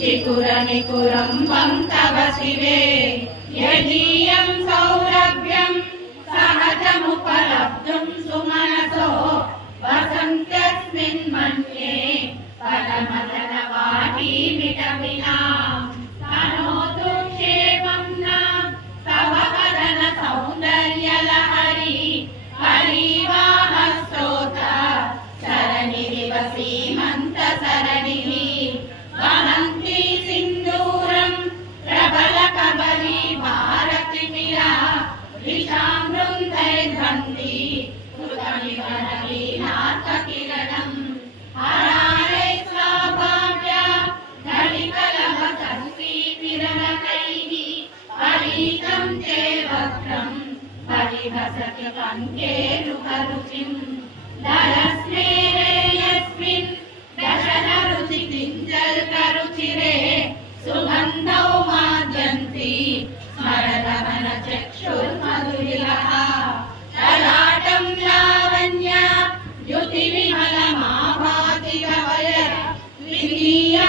చికుర నికురం తవ శివే. యదీయం సౌరభ్యం సహజముప శ్రీమంత సరణిని వనంతి సింధూరం ప్రబల కబలి భారతి మిరా విషామృందై వక్రం పరిభసతి కంకే రుకరుచిం దయ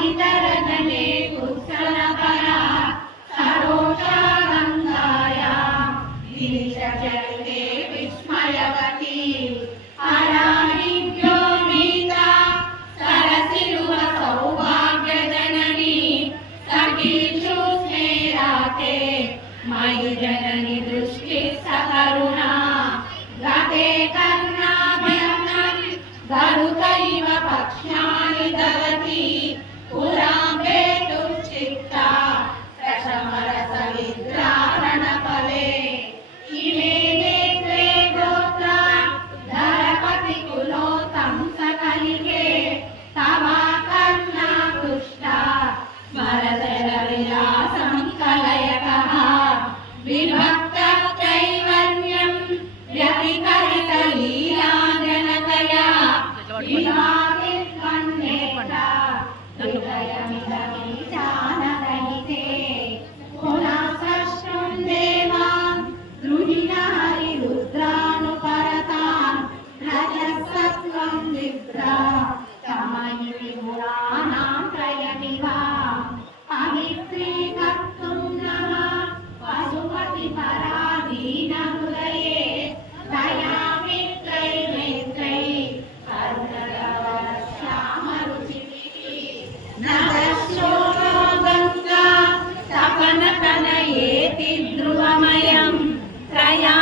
कवितरजने कुत्सलपरा सरोषा गङ्गाया गिरिशचरिते विस्मयवती हराहिभ्यो मीता सरसिरुह सौभाग्यजननी सखीषु स्नेराते मयि जननि दृष्टिः सकरुणा। गते कर्णाभ्यन्नं गरुतैव पक्ष्याणि ध्रुवमयं त्रया